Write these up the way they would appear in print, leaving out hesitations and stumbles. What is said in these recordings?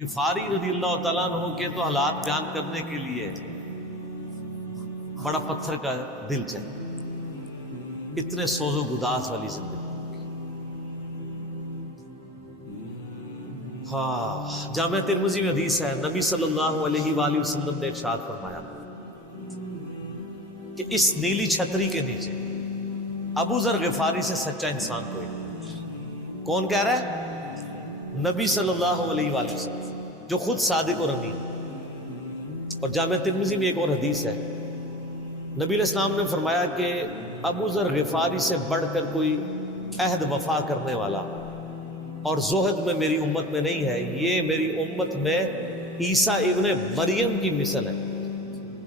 غفاری رضی اللہ تعالیٰ عنہ کے تو حالات بیان کرنے کے لیے بڑا پتھر کا دل چاہیے، اتنے سوز و گداز والی زندگی۔ ہاں، جامع ترمذی میں حدیث ہے، نبی صلی اللہ علیہ وآلہ وسلم نے ارشاد فرمایا کہ اس نیلی چھتری کے نیچے ابو ذر غفاری سے سچا انسان کوئی نہیں۔ کون کہہ رہا ہے؟ نبی صلی اللہ علیہ وآلہ وسلم، جو خود صادق اور امین۔ اور جامع ترمذی میں ایک اور حدیث ہے، نبی علیہ السلام نے فرمایا کہ ابو ذر غفاری سے بڑھ کر کوئی عہد وفا کرنے والا اور زہد میں میری امت میں نہیں ہے، یہ میری امت میں عیسیٰ ابن مریم کی مثل ہے،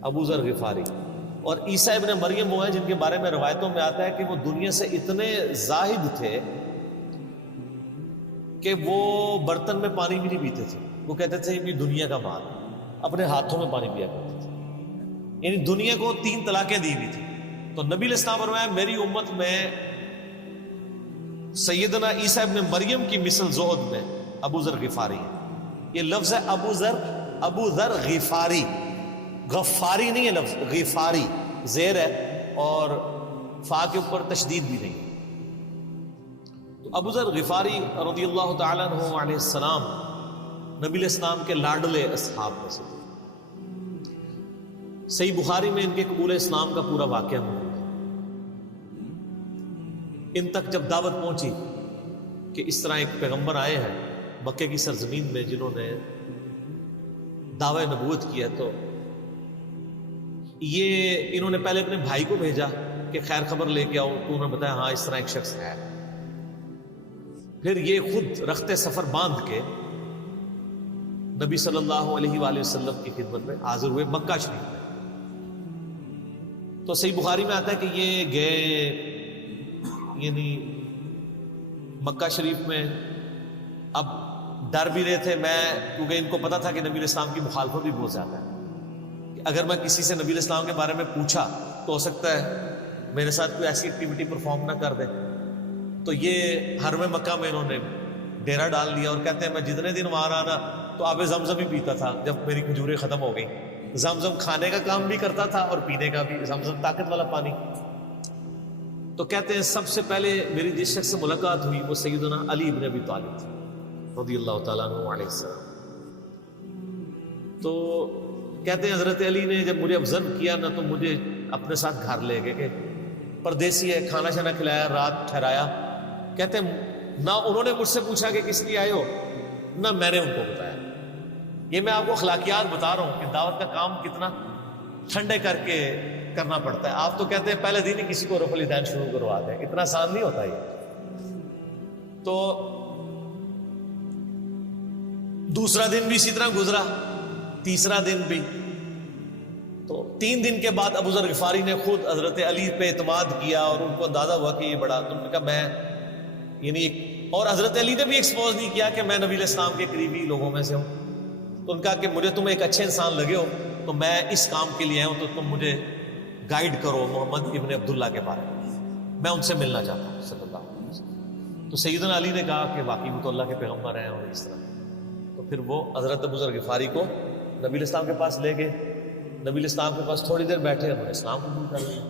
ابو ذر غفاری۔ اور عیسیٰ ابن مریم وہ ہیں جن کے بارے میں روایتوں میں آتا ہے کہ وہ دنیا سے اتنے زاہد تھے کہ وہ برتن میں پانی بھی نہیں پیتے تھے، وہ کہتے تھے یہ دنیا کا مال، اپنے ہاتھوں میں پانی پیا کرتے تھے، یعنی دنیا کو 3 طلاقیں دی ہوئی تھی۔ تو نبی علیہ السلام فرمایا میری امت میں سیدنا عیسیٰ ابن مریم کی مثل زہد میں ابو ذر غفاری ہے۔ یہ لفظ ہے ابو ذر غفاری، غفاری نہیں ہے لفظ، غفاری زیر ہے اور فا کے اوپر تشدید بھی نہیں۔ تو ابو ذر غفاری رضی اللہ تعالیٰ عنہ علیہ السلام نبی علیہ السلام کے لاڈلے اصحاب میں سے۔ صحیح بخاری میں ان کے قبول اسلام کا پورا واقعہ موجود ہے۔ ان تک جب دعوت پہنچی کہ اس طرح ایک پیغمبر آئے ہیں مکے کی سرزمین میں جنہوں نے دعوی نبوت کیا، تو انہوں نے پہلے اپنے بھائی کو بھیجا کہ خیر خبر لے کے آؤ، تو انہوں نے بتایا ہاں اس طرح ایک شخص ہے۔ پھر یہ خود رخت سفر باندھ کے نبی صلی اللہ علیہ وآلہ وسلم کی خدمت میں حاضر ہوئے مکہ شریف میں۔ تو صحیح بخاری میں آتا ہے کہ یہ گئے، یعنی مکہ شریف میں اب ڈر بھی رہے تھے، کیونکہ ان کو پتا تھا کہ نبی علیہ السلام کی مخالفت بھی بہت زیادہ ہے، کہ اگر میں کسی سے نبی علیہ السلام کے بارے میں پوچھا تو ہو سکتا ہے میرے ساتھ کوئی ایسی ایکٹیویٹی پرفارم نہ کر دے۔ تو یہ حرم مکہ میں انہوں نے ڈیرا ڈال لیا، اور کہتے ہیں میں جتنے دن وہاں رہا تو آب زمزم ہی پیتا تھا جب میری کھجوریں ختم ہو گئی۔ زمزم کھانے کا کام بھی کرتا تھا اور پینے کا بھی، زمزم طاقت والا پانی۔ تو کہتے ہیں سب سے پہلے میری جس شخص سے ملاقات ہوئی وہ سیدنا علی ابن ابی طالب تھے رضی اللہ تعالیٰ عنہ علیہ السلام۔ تو کہتے ہیں حضرت علی نے جب مجھے ابزرو کیا نہ تو مجھے اپنے ساتھ گھر لے گئے، کہ پردیسی ہے، کھانا شانا کھلایا، رات ٹھہرایا۔ کہتے ہیں نہ انہوں نے مجھ سے پوچھا کہ کس لیے آئے ہو، نہ میں نے ان کو بتایا۔ یہ میں آپ کو اخلاقیات بتا رہا ہوں کہ دعوت کا کام کتنا ٹھنڈے کر کے کرنا پڑتا ہے۔ آپ تو کہتے ہیں پہلے دن ہی کسی کو رفع الیدین شروع کروا دیں، اتنا آسان نہیں ہوتا یہ۔ تو دوسرا دن بھی اسی طرح گزرا، تیسرا دن بھی۔ تو 3 دن کے بعد ابو ذر غفاری نے خود حضرت علی پہ اعتماد کیا، اور ان کو اندازہ ہوا کہ یہ بڑا، تم نے کہا میں یعنی اور حضرت علی نے بھی ایکسپوز نہیں کیا کہ میں نبی علیہ السلام کے قریبی لوگوں میں سے ہوں۔ تو ان کا کہ مجھے تم ایک اچھے انسان لگے ہو تو میں اس کام کے لیے آیا ہوں، تو تم مجھے گائیڈ کرو محمد ابن عبداللہ کے بارے میں ان سے ملنا چاہتا ہوں صلی اللہ علیہ وسلم۔ تو سیدنا علی نے کہا کہ واقعی وہ تو اللہ کے پیغمبر ہیں، اور اس طرح۔ تو پھر وہ حضرت ابو ذر غفاری کو نبی علیہ السلام کے پاس لے گئے۔ نبی علیہ السلام کے پاس تھوڑی دیر بیٹھے، انہوں نے اسلام قبول کر لیا،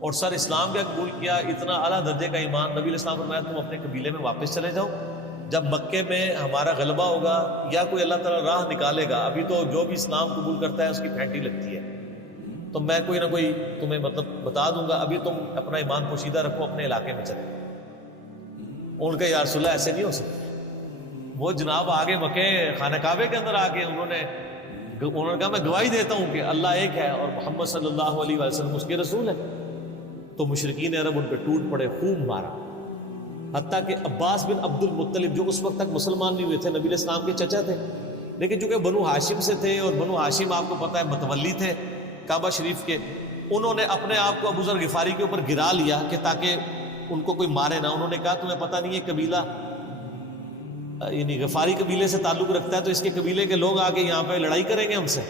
اور سر اسلام کیا قبول کیا، اتنا اعلیٰ درجے کا ایمان۔ نبی علیہ السلام فرمایا تم اپنے قبیلے میں واپس چلے جاؤ، جب مکے میں ہمارا غلبہ ہوگا یا کوئی اللہ تعالیٰ راہ نکالے گا، ابھی تو جو بھی اسلام قبول کرتا ہے اس کی پھینٹی لگتی ہے، تو میں کوئی نہ کوئی تمہیں بتا دوں گا، ابھی تم اپنا ایمان پوشیدہ رکھو، اپنے علاقے میں چلے۔ ان کا یا رسول اللہ ایسے نہیں ہو سکتا۔ وہ جناب آگے مکے خانہ کعبے کے اندر آ کے انہوں نے کہا میں گواہی دیتا ہوں کہ اللہ ایک ہے اور محمد صلی اللہ علیہ وسلم اس کے رسول ہے۔ تو مشرکین عرب ان پہ ٹوٹ پڑے، خوب مارا، حتیٰ کہ عباس بن عبد المطلب جو اس وقت تک مسلمان نہیں ہوئے تھے، نبی علیہ السلام کے چچا تھے، لیکن چونکہ بنو ہاشم سے تھے، اور بنو ہاشم آپ کو پتہ ہے متولی تھے کعبہ شریف کے، انہوں نے اپنے آپ کو ابو ذر غفاری کے اوپر گرا لیا کہ تاکہ ان کو کوئی مارے نہ۔ انہوں نے کہا تمہیں پتہ نہیں ہے قبیلہ یعنی غفاری قبیلے سے تعلق رکھتا ہے، تو اس کے قبیلے کے لوگ آگے یہاں پہ لڑائی کریں گے ہم سے،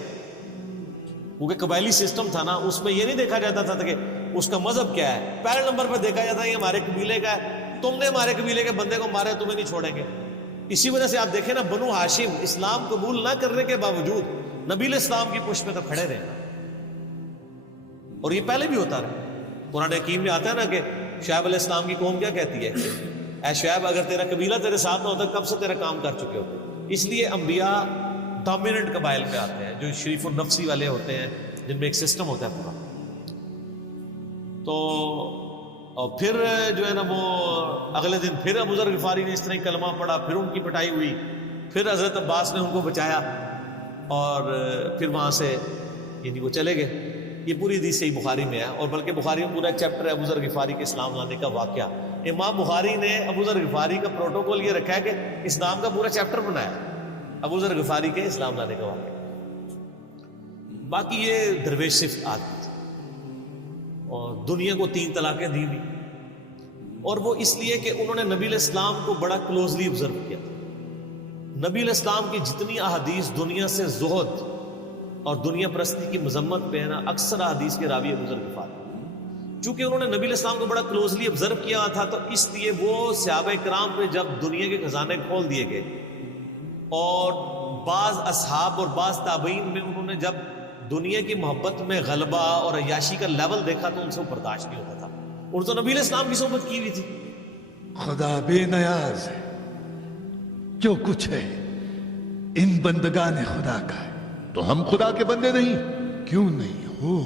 کیونکہ قبائلی سسٹم تھا نا، اس میں یہ نہیں دیکھا جاتا تھا کہ اس کا مذہب کیا ہے، پہلے نمبر پہ دیکھا جاتا ہے یہ ہمارے قبیلے کا ہے، تم نے ہمارے قبیلے کے بندے کو مارے، تمہیں نہیں چھوڑیں گے۔ اسی وجہ سے آپ دیکھیں نا، بنو ہاشم اسلام قبول نہ کرنے کے باوجود نبی علیہ السلام کی پشت پہ تو کھڑے رہے، اور یہ پہلے بھی ہوتا رہا۔ قرآن حکیم میں آتا ہے نا کہ شعیب علیہ السلام کی قوم کیا کہتی ہے، اے شعیب اگر تیرا قبیلہ تیرے ساتھ نہ ہوتا کب سے تیرا کام کر چکے ہوتے۔ اس لیے انبیاء ڈومیننٹ قبائل میں آتے ہیں، جو شریف النفسی والے ہوتے ہیں، جن میں ایک سسٹم ہوتا ہے پورا۔ تو اور پھر جو ہے نا وہ اگلے دن پھر ابو ذر غفاری نے اس طرح کلمہ پڑھا، پھر ان کی پٹائی ہوئی، پھر حضرت عباس نے ان کو بچایا، اور پھر وہاں سے یعنی وہ چلے گئے۔ یہ پوری حدیث صحیح بخاری میں ہے، اور بلکہ بخاری میں پورا ایک چیپٹر ہے ابو ذر غفاری کے اسلام لانے کا واقعہ۔ امام بخاری نے ابو ذر غفاری کا پروٹوکول یہ رکھا ہے کہ اسلام کا پورا چیپٹر بنایا ابو ذر غفاری کے اسلام لانے کا واقعہ۔ باقی یہ درویش صرف آدمی تھے، اور دنیا کو 3 طلاقیں دی ہوئی، اور وہ اس لیے کہ انہوں نے نبی علیہ السلام کو بڑا کلوزلی آبزرو کیا تھا۔ نبی علیہ السلام کی جتنی احادیث دنیا سے زہد اور دنیا پرستی کی مذمت پہ ہے نا، اکثر احادیث کے راوی ابو ذر غفاری، چونکہ انہوں نے نبی علیہ السلام کو بڑا کلوزلی آبزرو کیا تھا، تو اس لیے وہ صحابہ کرام پہ جب دنیا کے خزانے کھول دیے گئے، اور بعض اصحاب اور بعض تابعین میں انہوں نے جب دنیا کی محبت میں غلبہ اور عیاشی کا لیول دیکھا تو ان سے وہ برداشت نہیں ہوتا تھا۔ انہوں تو نبی علیہ السلام کی صحبت کی ہوئی تھی۔ خدا بے نیاز ہے، جو کچھ ہے ان بندگان خدا کا ہے۔ تو ہم خدا کے بندے نہیں؟ کیوں نہیں ہو،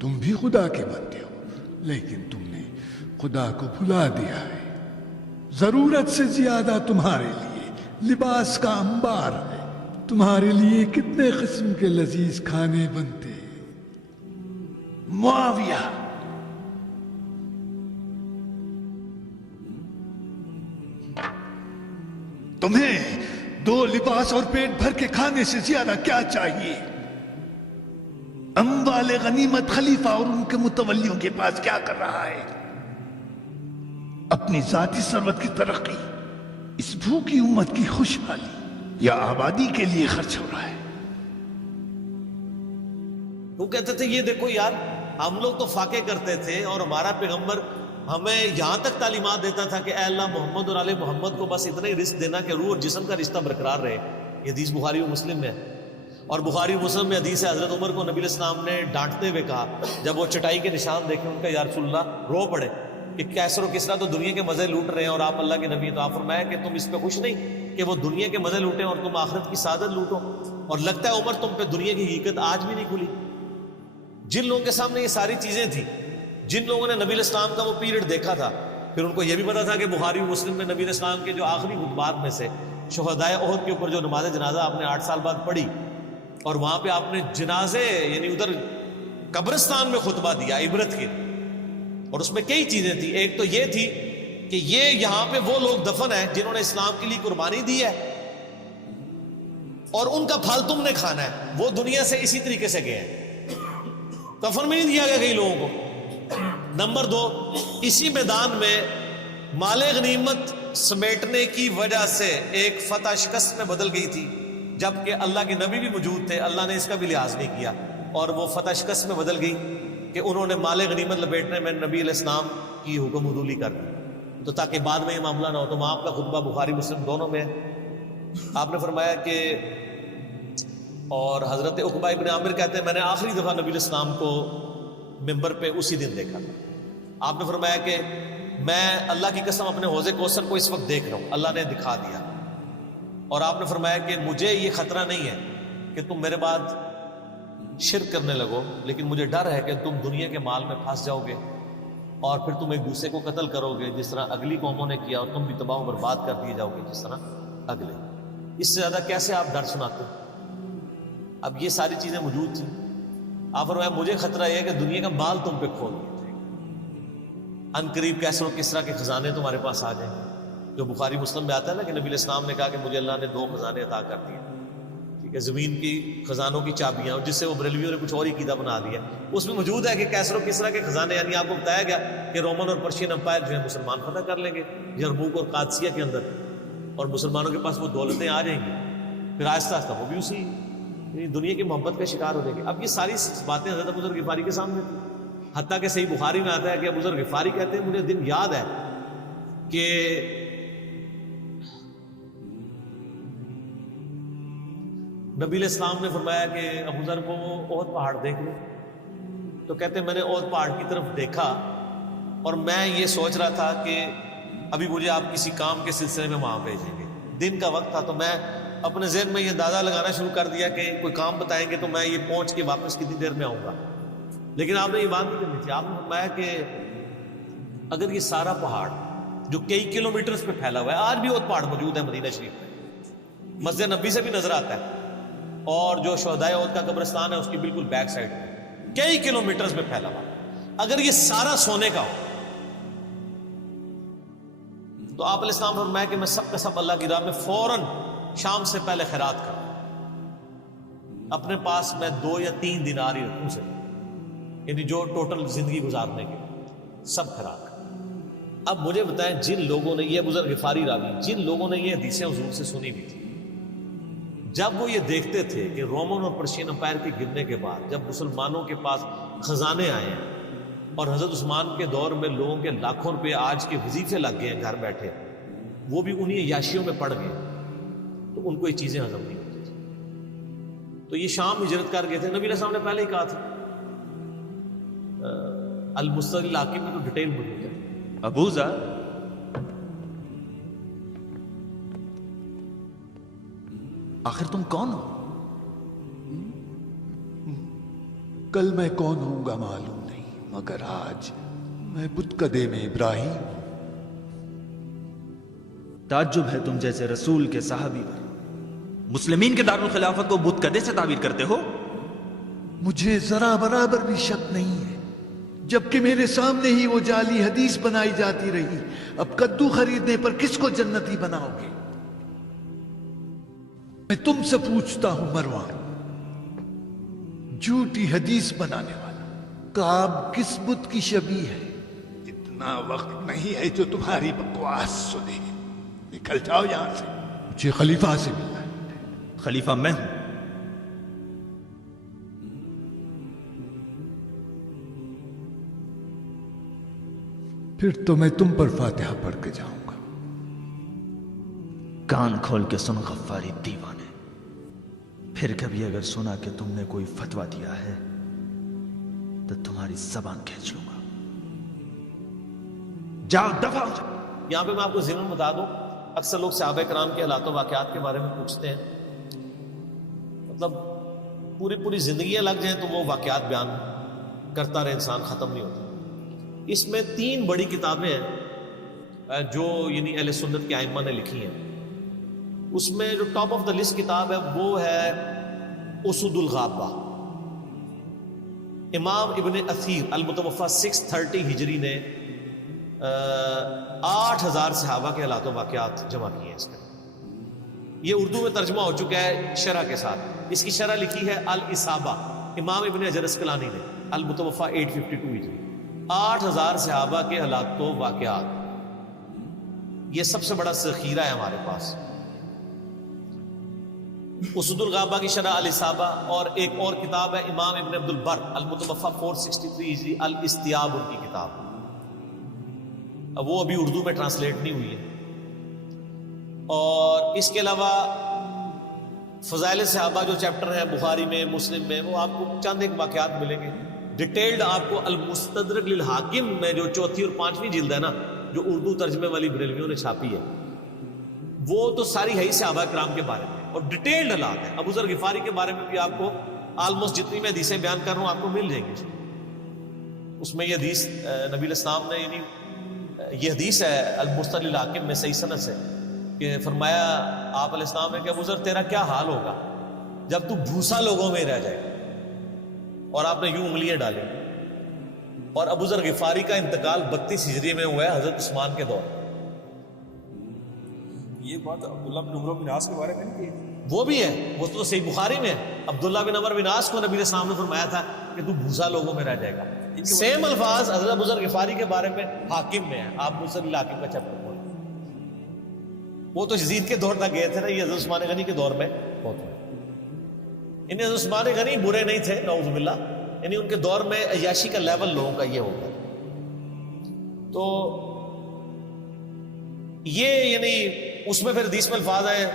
تم بھی خدا کے بندے ہو، لیکن تم نے خدا کو بھلا دیا ہے۔ ضرورت سے زیادہ تمہارے لیے لباس کا انبار ہے، تمہارے لیے کتنے قسم کے لذیذ کھانے بنتے ہیں۔ معاویہ تمہیں 2 لباس اور پیٹ بھر کے کھانے سے زیادہ کیا چاہیے؟ اموال غنیمت خلیفہ اور ان کے متولیوں کے پاس کیا کر رہا ہے؟ اپنی ذاتی ثروت کی ترقی، اس بھوکی امت کی خوشحالی یا آبادی کے لیے خرچ ہو رہا ہے؟ وہ کہتے تھے یہ دیکھو یار، ہم لوگ تو فاقے کرتے تھے، اور ہمارا پیغمبر ہمیں یہاں تک تعلیمات دیتا تھا کہ اے اللہ محمد اور آل محمد کو بس اتنا ہی رزق دینا کہ روح اور جسم کا رشتہ برقرار رہے۔ یہ حدیث بخاری و مسلم میں ہے، اور بخاری و مسلم میں حدیث ہے حضرت عمر کو نبی علیہ السلام نے ڈانٹتے ہوئے کہا، جب وہ چٹائی کے نشان دیکھے ان کا، یا رسول اللہ رو پڑے کہ کیسر و کسرا تو دنیا کے مزے لوٹ رہے ہیں اور آپ اللہ کے نبی، تو آپ فرمایا کہ تم اس پہ خوش نہیں کہ وہ دنیا کے مزے لوٹیں اور تم آخرت کی سعادت لوٹو؟ اور لگتا ہے عمر تم پہ دنیا کی حقیقت آج بھی نہیں کھلی۔ جن لوگوں کے سامنے یہ ساری چیزیں تھیں، جن لوگوں نے نبی علیہ السلام کا وہ پیریڈ دیکھا تھا، پھر ان کو یہ بھی پتا تھا کہ بخاری و مسلم میں نبی علیہ السلام کے جو آخری خطبات میں سے شہدائے احد کے اوپر جو نماز جنازہ آپ نے 8 سال بعد پڑھی، اور وہاں پہ آپ نے جنازے یعنی ادھر قبرستان میں خطبہ دیا عبرت کے، اور اس میں کئی چیزیں تھیں۔ ایک تو یہ تھی کہ یہ یہاں پہ وہ لوگ دفن ہیں جنہوں نے اسلام کے لیے قربانی دی ہے، اور ان کا پھل تم نے کھانا ہے۔ وہ دنیا سے اسی طریقے سے گئے ہیں، کفن میں نہیں دیا گیا کئی لوگوں کو۔ نمبر 2، اسی میدان میں مال غنیمت سمیٹنے کی وجہ سے ایک فتح شکست میں بدل گئی تھی، جبکہ اللہ کے نبی بھی موجود تھے، اللہ نے اس کا بھی لحاظ نہیں کیا، اور وہ فتح شکست میں بدل گئی کہ انہوں نے مال غنیمت لپیٹنے میں نبی علیہ السلام کی حکم عدولی کر دی، تو تاکہ بعد میں یہ معاملہ نہ ہو۔ تو وہاں آپ کا خطبہ بخاری مسلم دونوں میں ہے۔ آپ نے فرمایا کہ، اور حضرت عقبہ ابن عامر کہتے ہیں میں نے آخری دفعہ نبی علیہ السلام کو ممبر پہ اسی دن دیکھا تھا۔ آپ نے فرمایا کہ میں اللہ کی قسم اپنے حوض کوثر کو اس وقت دیکھ رہا ہوں، اللہ نے دکھا دیا، اور آپ نے فرمایا کہ مجھے یہ خطرہ نہیں ہے کہ تم میرے بعد شرک کرنے لگو، لیکن مجھے ڈر ہے کہ تم دنیا کے مال میں پھنس جاؤ گے، اور پھر تم ایک دوسرے کو قتل کرو گے جس طرح اگلی قوموں نے کیا، اور تم بھی تباہ و برباد کر دیے جاؤ گے جس طرح اگلے۔ اس سے زیادہ کیسے آپ ڈر سناتے؟ اب یہ ساری چیزیں موجود تھیں۔ آپ فرمایا مجھے خطرہ یہ ہے کہ دنیا کا مال تم پہ کھول دیا جائے گا، ان قریب کیسر و کسرا کے خزانے تمہارے پاس آ جائیں گے، جو بخاری مسلم میں آتا ہے نا کہ نبی علیہ السلام نے کہا کہ مجھے اللہ نے 2 خزانے عطا کر دیے، ٹھیک ہے، زمین کی خزانوں کی چابیاں، جس سے وہ بریلویوں نے کچھ اور ہی قیدہ بنا دیا۔ اس میں موجود ہے کہ کیسر و کسرا کے خزانے، یعنی آپ کو بتایا گیا کہ رومن اور پرشین امپائر جو ہے مسلمان فتح کر لیں گے یرموک اور قادسیہ کے اندر، اور مسلمانوں کے پاس وہ دولتیں آ جائیں گی، پھر آہستہ آہستہ وہ بھی اسی دنیا کی محبت کا شکار ہو جائے گی۔ اب یہ ساری باتیں حضرت ابو ذر غفاری کے سامنے تھیں، حتیٰ کہ صحیح بخاری میں آتا ہے کہ ابو ذر غفاری کہتے ہیں مجھے دن یاد ہے کہ نبی علیہ السلام نے فرمایا کہ ابو ذر کو احد پہاڑ دیکھ لو. تو کہتے میں نے احد پہاڑ کی طرف دیکھا اور میں یہ سوچ رہا تھا کہ ابھی مجھے آپ کسی کام کے سلسلے میں وہاں بھیجیں گے. دن کا وقت تھا تو میں اپنے ذہن میں یہ اندازہ لگانا شروع کر دیا کہ کوئی کام بتائیں گے تو میں یہ پہنچ کے واپس کتنی دیر میں آؤں گا. لیکن آپ نے یہ بات نہیں کرنی تھی. آپ نے فرمایا کہ اگر یہ سارا پہاڑ جو کئی کلومیٹرز پہ پھیلا ہوا ہے, آج بھی احد پہاڑ موجود ہے مدینہ شریف میں, مسجد نبی سے بھی نظر آتا ہے, اور جو شہدائے احد کا قبرستان ہے اس کی بالکل بیک سائڈ میں کئی کلومیٹرز میں پھیلا ہوا, اگر یہ سارا سونے کا ہو تو آپ علیہ السلام نے فرمایا کہ میں سب کا سب اللہ کی راہ میں فوراً شام سے پہلے خیرات کروں. اپنے پاس میں 2 یا 3 دینار ہی رکھوں سے, یعنی جو ٹوٹل زندگی گزارنے کے سب خیرات. اب مجھے بتائیں, جن لوگوں نے, یہ بزرگ غفاری راوی, جن لوگوں نے یہ حدیثیں حضور سے سنی بھی تھی, جب وہ یہ دیکھتے تھے کہ رومن اور پرشین امپائر کے گرنے کے بعد جب مسلمانوں کے پاس خزانے آئے ہیں اور حضرت عثمان کے دور میں لوگوں کے لاکھوں روپے آج کے وظیفے لگ گئے ہیں گھر بیٹھے, وہ بھی انہی عیاشیوں میں پڑ گئے, تو ان کو یہ چیزیں ہضم نہیں ہوتی تھی. تو یہ شام ہجرت کر گئے تھے. نبی علیہ السلام نے پہلے ہی کہا تھا, المستدل الحاکم میں تو ڈیٹیل موجود ہے. ابو ذر, آخر تم کون ہو؟ کل میں کون ہوں گا معلوم نہیں, مگر آج میں بتکدے میں ابراہیم ہوں. تعجب ہے تم جیسے رسول کے صحابی پر مسلمین کے دارالخلافت کو بت کدے سے تعبیر کرتے ہو. مجھے ذرا برابر بھی شک نہیں ہے, جبکہ میرے سامنے ہی وہ جعلی حدیث بنائی جاتی رہی. اب کدو خریدنے پر کس کو جنتی بناؤ گے؟ میں تم سے پوچھتا ہوں مروان, جھوٹی حدیث بنانے والا, کعب کس بت کی شبیہ ہے؟ اتنا وقت نہیں ہے جو تمہاری بکواس سنے. نکل جاؤ یہاں سے, مجھے خلیفہ سے ملنا ہے. خلیفہ میں ہوں. پھر تو میں تم پر فاتحہ پڑھ کے جاؤں گا. کان کھول کے سن غفاری دیوانے, پھر کبھی اگر سنا کہ تم نے کوئی فتویٰ دیا ہے تو تمہاری زبان کھینچ لوں گا. جاؤ دفع ہو جاؤ. یہاں پہ میں آپ کو ضمن بتا دوں, اکثر لوگ صحابہ کرام کے حالات و واقعات کے بارے میں پوچھتے ہیں, مطلب پوری زندگیاں لگ جائیں تو وہ واقعات بیان کرتا رہے انسان, ختم نہیں ہوتا. اس میں 3 بڑی کتابیں ہیں جو یعنی اہل سنت کے ائمہ نے لکھی ہیں. اس میں جو ٹاپ آف دا لسٹ کتاب ہے وہ ہے اسد الغابہ. امام ابن اثیر المتوفا 630 ہجری نے 8000 صحابہ کے حالات و واقعات جمع کیے ہیں اس میں. یہ اردو میں ترجمہ ہو چکا ہے شرح کے ساتھ. اس کی شرح لکھی ہے الاصابہ, امام ابن حجر اسقلانی نے, المتوفا 852 ہجری. 8000 صحابہ کے حالات و واقعات, یہ سب سے بڑا ذخیرہ ہے ہمارے پاس. اسد الغابہ کی شرح الاصابہ, اور ایک اور کتاب ہے امام ابن عبد البر المتوفا 463 ہجری, الاستیاب ان کی کتاب. اب وہ ابھی اردو میں ٹرانسلیٹ نہیں ہوئی ہے. اور اس کے علاوہ فضائل صحابہ جو چیپٹر ہیں بخاری میں, مسلم میں, وہ آپ کو چند ایک واقعات ملیں گے. ڈیٹیلڈ آپ کو المستدرک للحاکم میں جو 4تھی اور 5ویں جلد ہے نا, جو اردو ترجمے والی بریلویوں نے چھاپی ہے, وہ تو ساری ہے صحابہ کرام کے بارے میں, اور ڈیٹیلڈ حالات ہیں. ابو ذر غفاری کے بارے میں بھی آپ کو آلموسٹ جتنی میں حدیثیں بیان کر رہا ہوں آپ کو مل جائیں گی. اس میں یہ حدیث نبی علیہ السلام نے, یعنی یہ حدیث ہے المستدرک للحاکم میں صحیح سند سے, کہ فرمایا آپ علیہ السلام نے کہ ابو ذر تیرا کیا حال ہوگا جب تو بھوسا لوگوں میں رہ جائے. اور آپ نے یوں انگلیاں ڈالی. اور ابو ذر غفاری کا انتقال 32 ہجری میں ہوا ہے حضرت عثمان کے دور. یہ بات عبداللہ بن عمر بن عاص کے بارے میں نہیں کی؟ وہ بھی ہے, وہ تو صحیح بخاری میں ہے. عبداللہ بن عمر بن عاص کو نبی علیہ السلام نے فرمایا تھا کہ تو بھوسا لوگوں میں رہ جائے گا. سیم الفاظ حضرت ابو ذر غفاری کے بارے میں حاکم میں ہے. آپ مسلم الحاکم کا چیپٹر پڑھیں. وہ تو یزید کے دور تک گئے تھے نا, یہ حضرت عثمان غنی کے دور میں ہوتے ہیں. انہیں حضرت عثمان غنی برے نہیں تھے نعوذ باللہ, یعنی ان کے دور میں عیاشی کا لیول لوگوں کا یہ ہوگا. تو یہ یعنی اس میں پھر حدیث میں الفاظ ہیں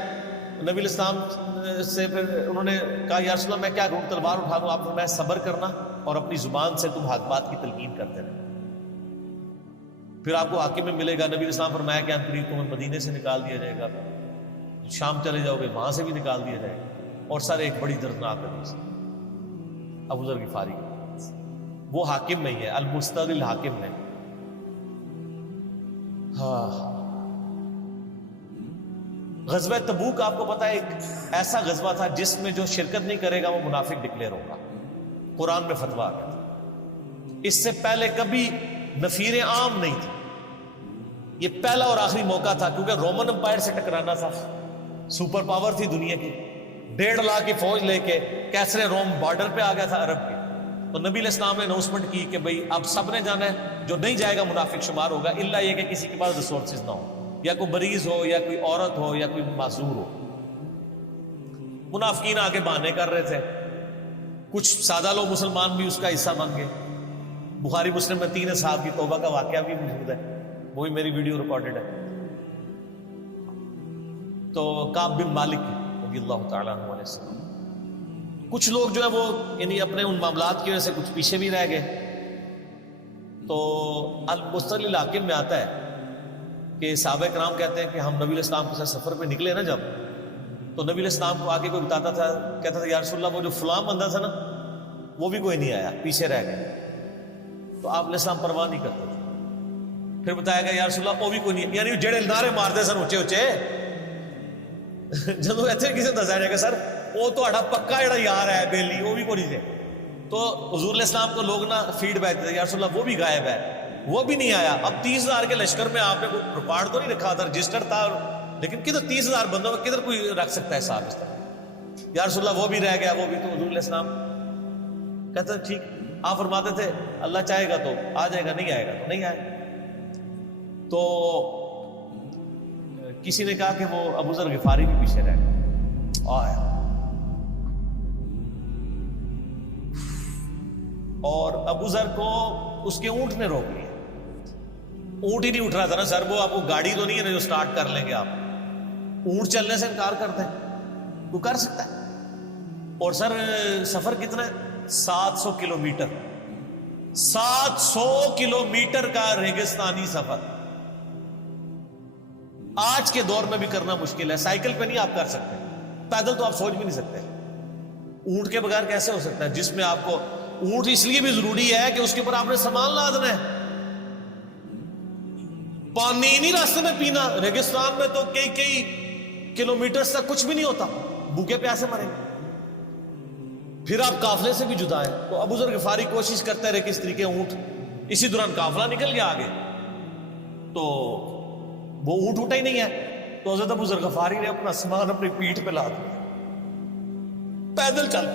نبی علیہ السلام سے پھر انہوں نے کہا یا رسول اللہ میں کیا کروں, تلوار اٹھا لوں؟ آپ نے میں صبر کرنا اور اپنی زبان سے تم حق بات کی تلقین کرتے رہے, پھر آپ کو حاکم میں ملے گا. نبی علیہ السلام فرمایا کہ قریب تمہیں مدینے سے نکال دیا جائے گا, شام چلے جاؤ گے وہاں سے بھی نکال دیا جائے گا. اور سر ایک بڑی دردناک حدیث ابو ذر غفاری کی, وہ حاکم میں ہی ہے, المستدرک الحاکم میں. ہاں, غزوہ تبوک آپ کو پتا ہے ایک ایسا غزوہ تھا جس میں جو شرکت نہیں کرے گا وہ منافق ڈکلیئر ہوگا. قرآن میں فتویٰ آ گیا تھا. اس سے پہلے کبھی نفیر عام نہیں تھی, یہ پہلا اور آخری موقع تھا, کیونکہ رومن امپائر سے ٹکرانا تھا, سپر پاور تھی دنیا کی, 1.5 لاکھ کی فوج لے کے کیسرے روم بارڈر پہ آ گیا تھا عرب کے. تو نبی علیہ السلام نے اناؤنسمنٹ کی کہ بھئی اب سب نے جانا ہے, جو نہیں جائے گا منافق شمار ہوگا, الا یہ کہ کسی کے پاس ریسورسز نہ ہو, یا کوئی مریض ہو, یا کوئی عورت ہو, یا کوئی معذور ہو. منافقین آگے بہانے کر رہے تھے, کچھ سادہ لوگ مسلمان بھی اس کا حصہ بن گئے. بخاری مسلم میں 3 اصحاب کی توبہ کا واقعہ بھی موجود ہے, وہی میری ویڈیو ریکارڈڈ ہے. تو کعب بن مالک رضی اللہ تعالیٰ عنہ علیہ السلام, کچھ لوگ جو ہے وہ یعنی اپنے ان معاملات کی وجہ سے کچھ پیچھے بھی رہ گئے. تو المستدرک الحاکم میں آتا ہے کہ صحابہ کرام کہتے ہیں کہ ہم نبی علیہ السلام کے ساتھ سفر پہ نکلے نا جب, تو نبی علیہ السلام کو آگے کوئی بتاتا تھا, کہتا تھا یا رسول اللہ وہ جو فلاں بندہ تھا نا وہ بھی کوئی نہیں آیا, پیچھے رہ گئے. تو آپ علیہ السلام پرواہ نہیں کرتے تھے. پھر بتایا گیا یا رسول اللہ وہ بھی کوئی نہیں, یعنی جڑے نعرے مارتے سن اچے اچے جدو ایتھے کسی دسیا جائے گا سر وہ تو پکا جڑا یار ہے بیلی وہ بھی کوئی نہیں تھے. تو حضور علیہ السلام کو لوگ نا فیڈ بیک دیتے یا رسول اللہ وہ بھی غائب ہے, وہ بھی نہیں آیا. اب 30,000 کے لشکر میں آپ نے کوئی ریکارڈ تو نہیں رکھا تھا, رجسٹر تھا, لیکن کدھر 30,000 بندوں میں کدھر کوئی رکھ سکتا ہے صاحب اس طرح. یا رسول اللہ وہ بھی رہ گیا, وہ بھی. تو حضور علیہ السلام کہتے ٹھیک, آپ فرماتے تھے اللہ چاہے گا تو آ جائے گا, نہیں آئے گا تو نہیں آئے. تو کسی نے کہا کہ وہ ابو ذر غفاری بھی پیچھے رہ گئے, آیا اور ابو ذر کو اس کے اونٹ نے روک لیا. اونٹ ہی نہیں اٹھ رہا تھا نا سر, وہ آپ کو گاڑی تو نہیں ہے نا جو سٹارٹ کر لیں گے آپ, اونٹ چلنے سے انکار کرتے ہیں, تو کر سکتا ہے. اور سر سفر کتنا ہے, 700 کلومیٹر, 700 کلومیٹر کا ریگستانی سفر. آج کے دور میں بھی کرنا مشکل ہے, سائیکل پہ نہیں آپ کر سکتے, پیدل تو آپ سوچ بھی نہیں سکتے. اونٹ کے بغیر کیسے ہو سکتا ہے, جس میں آپ کو اونٹ اس لیے بھی ضروری ہے کہ اس کے اوپر آپ نے سامان لادنا ہے, پانی نہیں راستے میں پینا. ریگستان میں تو کئی کلومیٹر تک کچھ بھی نہیں ہوتا, بھوکے پیاسے مریں گے. پھر آپ قافلے سے بھی جدا ہے. تو ابو ذر غفاری کوشش کرتے رہے کس طریقے اونٹ, اسی دوران قافلہ نکل گیا آگے, تو وہ اونٹ اٹھا ہی نہیں ہے. تو حضرت ابو ذر غفاری نے اپنا سامان اپنی پیٹھ پہ لا دیا, پیدل چل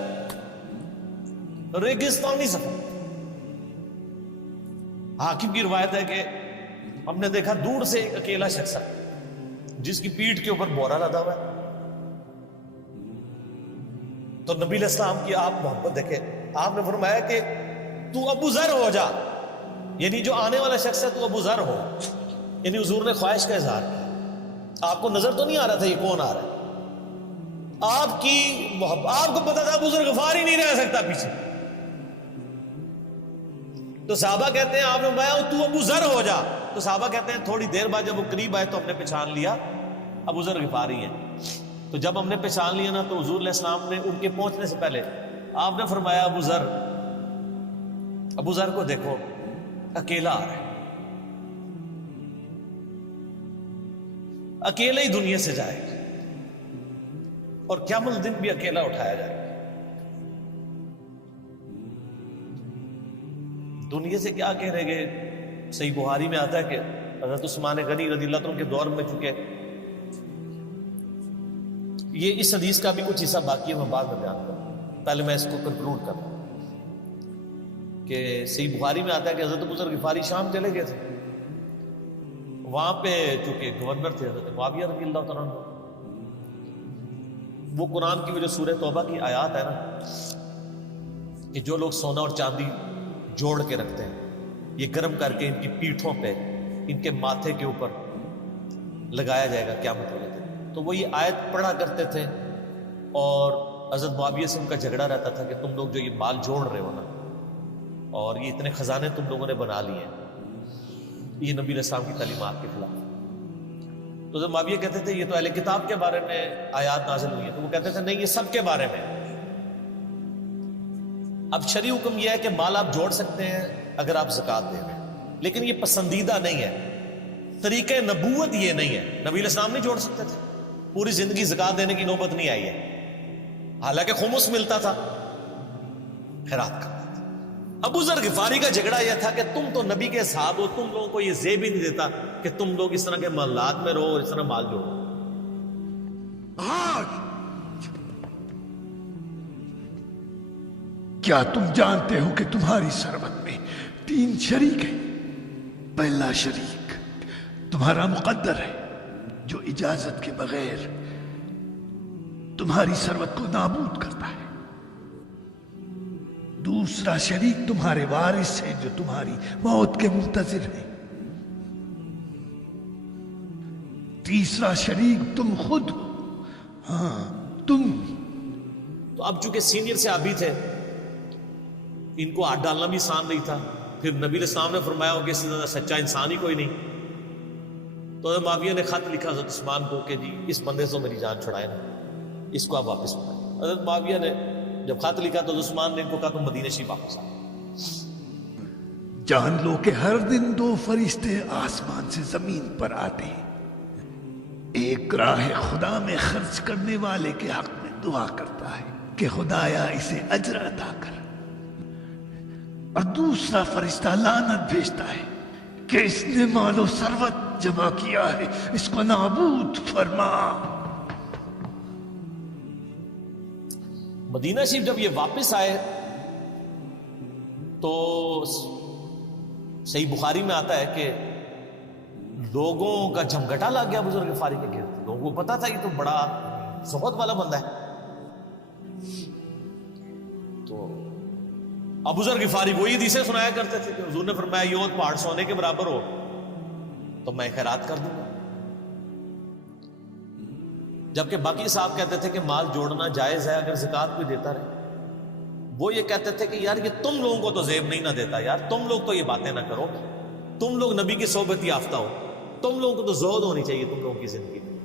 ریگستانی سفر. حاکم کی روایت ہے کہ ہم نے دیکھا دور سے ایک اکیلا شخص جس کی پیٹھ کے اوپر بورا لدا ہوا ہے. تو نبی علیہ السلام کی آپ محبت دیکھیں, آپ نے فرمایا کہ تو ابو ذر ہو جا, یعنی جو آنے والا شخص ہے تو ابو ذر ہو. یعنی حضور نے خواہش کا اظہار کیا. آپ کو نظر تو نہیں آ رہا تھا یہ کون آ رہا ہے, آپ کی محبت, آپ کو پتا تھا ابو ذر غفاری نہیں رہ سکتا پیچھے. تو صحابہ کہتے ہیں آپ نے فرمایا تو ابو ذر ہو جا. تو صحابہ کہتے ہیں تھوڑی دیر بعد جب وہ قریب آئے تو ہم نے پہچان لیا ابو ذر غفاری ہیں. تو جب ہم نے پہچان لیا نا, تو حضور علیہ السلام نے ان کے پہنچنے سے پہلے آپ نے فرمایا ابو ذر کو دیکھو اکیلا آ رہا ہے, اکیلے ہی دنیا سے جائے گا, اور قیامت دن بھی اکیلا اٹھایا جائے گا. دنیا سے کیا کہہ رہے گے, صحیح بخاری میں آتا ہے کہ حضرت عثمان غنی رضی اللہ عنہ کے دور میں چکے. یہ اس حدیث کا بھی کچھ حصہ باقی ہے, میں بعد میں بیان کروں, پہلے میں اس کو کنکلوڈ کروں کہ صحیح بخاری میں آتا ہے کہ حضرت ابو ذر غفاری شام چلے گئے تھے. وہاں پہ چونکہ گورنر تھے حضرت معاویہ رضی اللہ تعالیٰ عنہ. وہ قرآن کی وہ جو سورہ توبہ کی آیات ہے نا, کہ جو لوگ سونا اور چاندی جوڑ کے رکھتے ہیں یہ گرم کر کے ان کی پیٹھوں پہ, ان کے ماتھے کے اوپر لگایا جائے گا قیامت والے دن. تو وہ یہ آیت پڑھا کرتے تھے، اور حضرت معاویہ سے ان کا جھگڑا رہتا تھا کہ تم لوگ جو یہ مال جوڑ رہے ہو نا، اور یہ اتنے خزانے تم لوگوں نے بنا لیے ہیں، یہ نبی علیہ السلام کی تعلیمات کے خلاف۔ تو حضرت معاویہ کہتے تھے یہ تو اہل کتاب کے بارے میں آیات نازل ہوئی ہے، تو وہ کہتے تھے نہیں، یہ سب کے بارے میں۔ اب شرعی حکم یہ ہے کہ مال آپ جوڑ سکتے ہیں اگر آپ زکوٰۃ دے رہے ہیں، لیکن یہ پسندیدہ نہیں ہے، طریقہ نبوت یہ نہیں ہے۔ نبی علیہ السلام نہیں جوڑ سکتے تھے، پوری زندگی زکوٰۃ دینے کی نوبت نہیں آئی ہے، حالانکہ خمس ملتا تھا، خیرات کا۔ ابو ذر غفاری کا جھگڑا یہ تھا کہ تم تو نبی کے صحاب ہو، تم لوگوں کو یہ زیب ہی نہیں دیتا کہ تم لوگ اس طرح کے محلات میں رہو اور اس طرح مال جوڑو۔ آج کیا تم جانتے ہو کہ تمہاری ثروت میں 3 شریک ہیں؟ پہلا شریک تمہارا مقدر ہے جو اجازت کے بغیر تمہاری ثروت کو نابود کرتا ہے۔ دوسرا شریک تمہارے وارث ہے جو تمہاری موت کے منتظر ہیں۔ تیسرا شریک تم خود ہو، ہاں تم۔ تو اب چونکہ سینئر سے آبی تھے، ان کو ہاتھ ڈالنا بھی آسان نہیں تھا، پھر نبی علیہ السلام نے فرمایا ہو کہ اس سے زیادہ سچا انسان ہی کوئی نہیں۔ تو حضرت معاویہ نے خط لکھا حضرت عثمان کو کہ جی اس بندے سے میری جان چھڑائے نا، اس کو آپ واپس پڑھائیں۔ حضرت معاویہ نے جب خط لکھا تو حضرت عثمان نے ان کو کہا تم مدینہ شریف واپس آؤ۔ جان لو کہ ہر دن 2 فرشتے آسمان سے زمین پر آتے ہیں، ایک راہ خدا میں خرچ کرنے والے کے حق میں دعا کرتا ہے کہ خدایا اسے اجر عطا کر، اور دوسرا فرشتہ لعنت بھیجتا ہے کہ اس نے مال و ثروت جمع کیا ہے، اس کو نابود فرما۔ مدینہ شریف جب یہ واپس آئے تو صحیح بخاری میں آتا ہے کہ لوگوں کا جھمگٹا لگ گیا بزرگ غفاری کے گرد۔ لوگوں کو پتا تھا یہ تو بڑا زہد والا بندہ ہے۔ تو ابو ذر غفاری وہی حدیثیں سنایا کرتے تھے کہ حضور نے فرمایا یہ پہاڑ سونے کے برابر ہو تو میں خیرات کر دوں گا، جبکہ باقی صاحب کہتے تھے کہ مال جوڑنا جائز ہے اگر زکوٰۃ کوئی دیتا رہے۔ وہ یہ کہتے تھے کہ یار یہ تم لوگوں کو تو زیب نہیں نہ دیتا، یار تم لوگ تو یہ باتیں نہ کرو، تم لوگ نبی کی صحبت یافتہ ہو، تم لوگوں کو تو زہد ہونی چاہیے تم لوگوں کی زندگی میں۔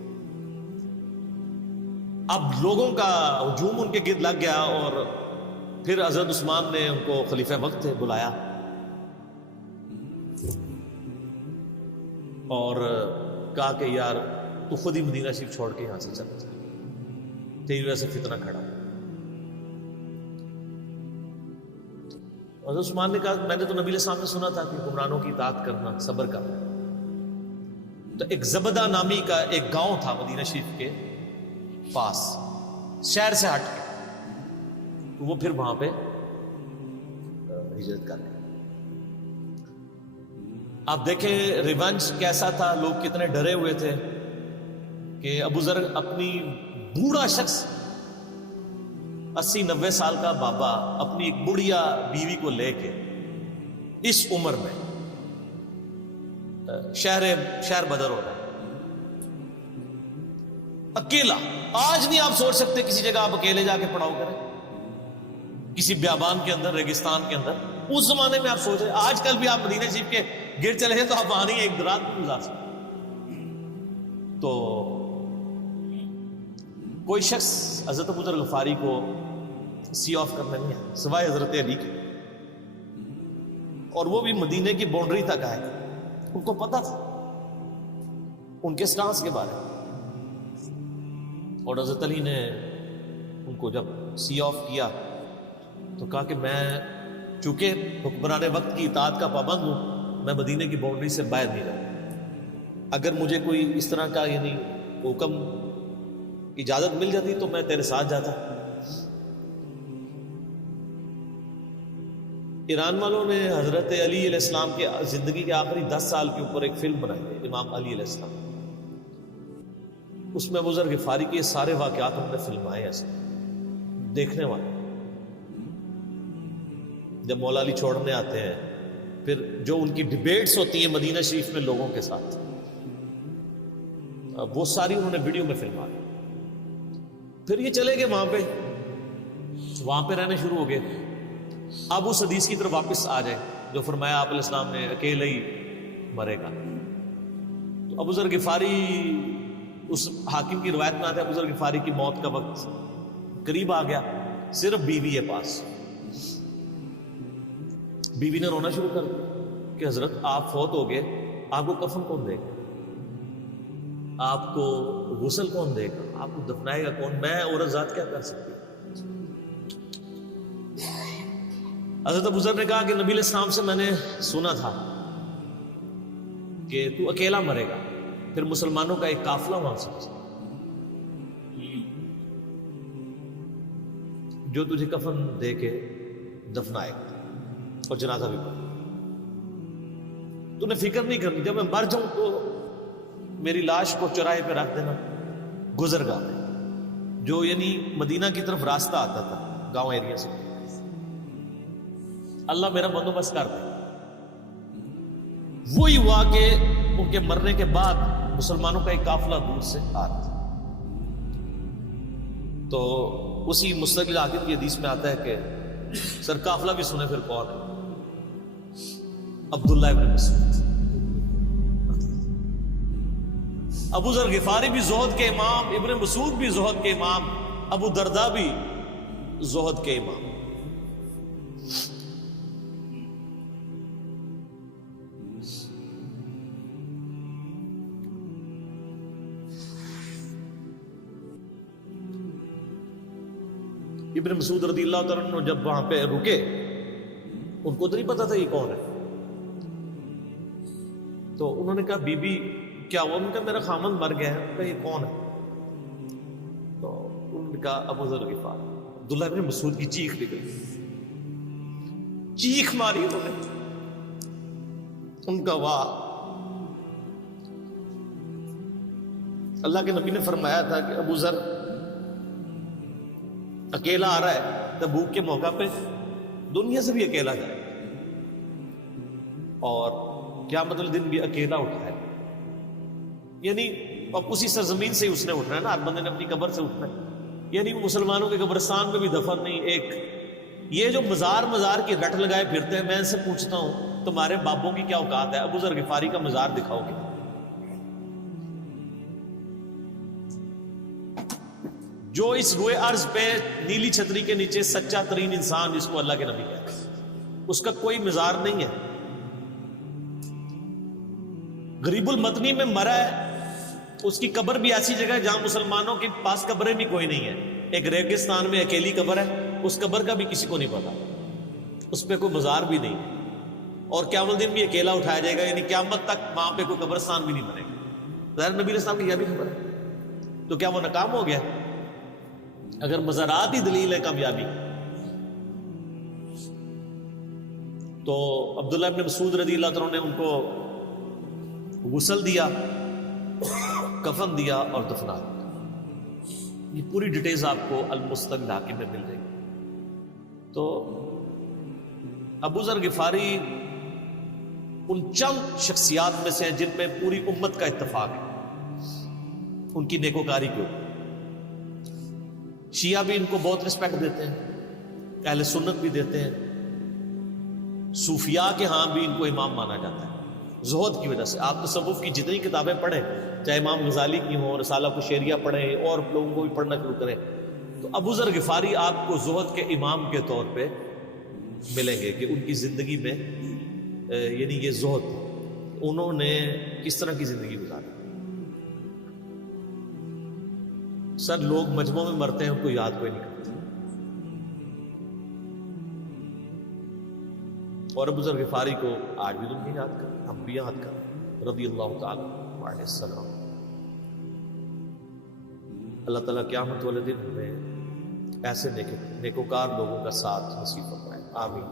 اب لوگوں کا ہجوم ان کے گرد لگ گیا، اور پھر حضرت عثمان نے ان کو خلیفہ وقت تھے بلایا اور کہا کہ یار تو خود ہی مدینہ شریف چھوڑ کے یہاں سے چلا جا، تیری وجہ سے فتنہ کھڑا۔ حضرت عثمان نے کہا میں نے تو نبی علیہ السلام نے سنا تھا کہ حکمرانوں کی اطاعت کرنا، صبر کرنا۔ تو ایک زبدہ نامی کا ایک گاؤں تھا مدینہ شریف کے پاس، شہر سے ہٹ کے، تو وہ پھر وہاں پہ ہجرت کر گئے۔ آپ دیکھیں ریونج کیسا تھا، لوگ کتنے ڈرے ہوئے تھے کہ ابو ذر اپنی بوڑھا شخص 80-90 سال کا بابا اپنی ایک بڑھیا بیوی کو لے کے اس عمر میں شہر بدر ہو رہا ہے اکیلا۔ آج نہیں آپ سوچ سکتے کسی جگہ آپ اکیلے جا کے پڑاؤ کریں، کسی بیابان کے اندر، ریگستان کے اندر۔ اس زمانے میں آپ سوچ رہے، آج کل بھی آپ مدینہ شریف کے گر چلے جائیں تو آپ وہاں نہیں ایک رات بھی گزار سکتے۔ تو کوئی شخص حضرت ابو ذر غفاری کو سی آف کرنے نہیں آیا سوائے حضرت علی کے، اور وہ بھی مدینے کی باؤنڈری تک آئے۔ ان کو پتا تھا ان کے سٹانس کے بارے میں، اور حضرت علی نے ان کو جب سی آف کیا تو کہا کہ میں چونکہ حکمران وقت کی اطاعت کا پابند ہوں، میں مدینے کی باؤنڈری سے باہر نہیں رہا۔ اگر مجھے کوئی اس طرح کا یعنی حکم اجازت مل جاتی تو میں تیرے ساتھ جاتا۔ ایران والوں نے حضرت علی علیہ السلام کے زندگی کے آخری 10 سال کے اوپر ایک فلم بنائی ہے، امام علی علیہ السلام۔ اس میں ابو ذر غفاری کے سارے واقعات ہم نے فلمائے ایسے دیکھنے والے۔ جب مولا علی چھوڑنے آتے ہیں، پھر جو ان کی ڈیبیٹس ہوتی ہیں مدینہ شریف میں لوگوں کے ساتھ، وہ ساری انہوں نے ویڈیو میں فلما لی. پھر یہ چلے گئے وہاں پہ رہنے شروع ہو گئے. اب اس حدیث کی طرف واپس آ جائیں جو فرمایا آپ علیہ السلام نے اکیلے ہی مرے گا. تو ابو ذر غفاری اس حاکم کی روایت میں آتا ہے ابو ذر غفاری کی موت کا وقت قریب آ گیا. صرف بیوی ہے پاس. بیوی نے رونا شروع کر دیا کہ حضرت آپ فوت ہو گئے, آپ کو کفن کون دے گا, آپ کو غسل کون دے گا, آپ کو دفنائے گا کون, میں عورت ذات کیا کر سکتی. حضرت ابو ذر نے کہا کہ نبی علیہ السلام سے میں نے سنا تھا کہ تو اکیلا مرے گا, پھر مسلمانوں کا ایک قافلہ وہاں سے جو تجھے کفن دے کے دفنائے گا اور جنازہ بھی پڑھے. تو نے فکر نہیں کرنی, جب میں مر جاؤں تو میری لاش کو چوراہے پہ رکھ دینا گزرگاہ میں, جو یعنی مدینہ کی طرف راستہ آتا تھا گاؤں ایریا سے. اللہ میرا بندوبست کر دے. وہی ہوا کہ ان کے مرنے کے بعد مسلمانوں کا ایک قافلہ دور سے آ رہا تھا. تو اسی مستقل حاکم کی حدیث میں آتا ہے کہ سر قافلہ بھی سنے پھر کون ہے, عبداللہ ابن مسعود. ابو ذر غفاری بھی زہد کے امام, ابن مسعود بھی زہد کے امام, ابو دردہ بھی زہد کے امام. ابن مسعود رضی اللہ تعالیٰ عنہ جب وہاں پہ رکے, ان کو تو نہیں پتا تھا یہ کون ہے. تو انہوں نے کہا بی بی کیا ہوا؟ ان کا میرا خامند مر گیا ہے. کہ یہ کون ہے؟ تو انہوں نے کہا ابو ذر غفاری. عبداللہ ابن مسعود کی چیخ نکلی, چیخ ماری انہوں نے. ان کا واہ, اللہ کے نبی نے فرمایا تھا کہ ابو ذر اکیلا آ رہا ہے تبوک کے موقع پہ, دنیا سے بھی اکیلا جائے, اور قیامت الدن بھی اکیلا اٹھائے. یعنی اب اسی سرزمین سے ہی اس نے اٹھنا ہے نا, ہر بندے نے اپنی قبر سے اٹھنا ہے. یعنی مسلمانوں کے قبرستان میں بھی دفن نہیں. ایک یہ جو مزار کی رٹ لگائے پھرتے ہیں, میں ان سے پوچھتا ہوں تمہارے بابوں کی کیا اوقات ہے؟ ابو ذر غفاری کا مزار دکھاؤ گے؟ جو اس روئے ارض پہ نیلی چھتری کے نیچے سچا ترین انسان جس کو اللہ کے نبی کہتے ہیں, اس کا کوئی مزار نہیں ہے. غریب المدنی میں مرا ہے, اس کی قبر بھی ایسی جگہ ہے جہاں مسلمانوں کے پاس قبریں بھی کوئی نہیں ہے. ایک ریگستان میں اکیلی قبر ہے, اس قبر کا بھی کسی کو نہیں پتا, اس پہ کوئی مزار بھی نہیں, اور قیامت دن بھی اکیلا اٹھایا جائے گا. یعنی قیامت تک وہاں پہ کوئی قبرستان بھی نہیں بنے گا. ظاہر نبی علیہ السلام کی یہ بھی خبر ہے. تو کیا وہ ناکام ہو گیا اگر مزارات ہی دلیل ہے کامیابی؟ تو عبداللہ ابن مسعود رضی اللہ عنہ نے ان کو غسل دیا, کفن دیا اور دفنا دیا. یہ پوری ڈیٹیلز آپ کو المستقل حاکم میں مل جائے گی. تو ابو ذر غفاری ان چند شخصیات میں سے ہیں جن میں پوری امت کا اتفاق ہے ان کی نیکوکاری کے اوپر. شیعہ بھی ان کو بہت رسپیکٹ دیتے ہیں, اہل سنت بھی دیتے ہیں, صوفیاء کے ہاں بھی ان کو امام مانا جاتا ہے زہد کی وجہ سے. آپ تصوف کی جتنی کتابیں پڑھیں, چاہے امام غزالی کی ہوں, رسالہ کشیریہ پڑھیں, اور لوگوں کو بھی پڑھنا شروع کریں, تو ابو ذر غفاری آپ کو زہد کے امام کے طور پہ ملیں گے کہ ان کی زندگی میں یعنی یہ زہد انہوں نے کس طرح کی زندگی گزاری. سر لوگ مجموعوں میں مرتے ہیں, ان کو یاد کوئی نہیں کرتا, اور ابو ذر غفاری کو آج بھی دنیا یاد کر, ہم بھی یاد کر رضی اللہ تعالیٰ علیہ السلام. اللہ تعالیٰ قیامت والے دن ہمیں ایسے نیکوکار لوگوں کا ساتھ نصیب فرمائے. آمین.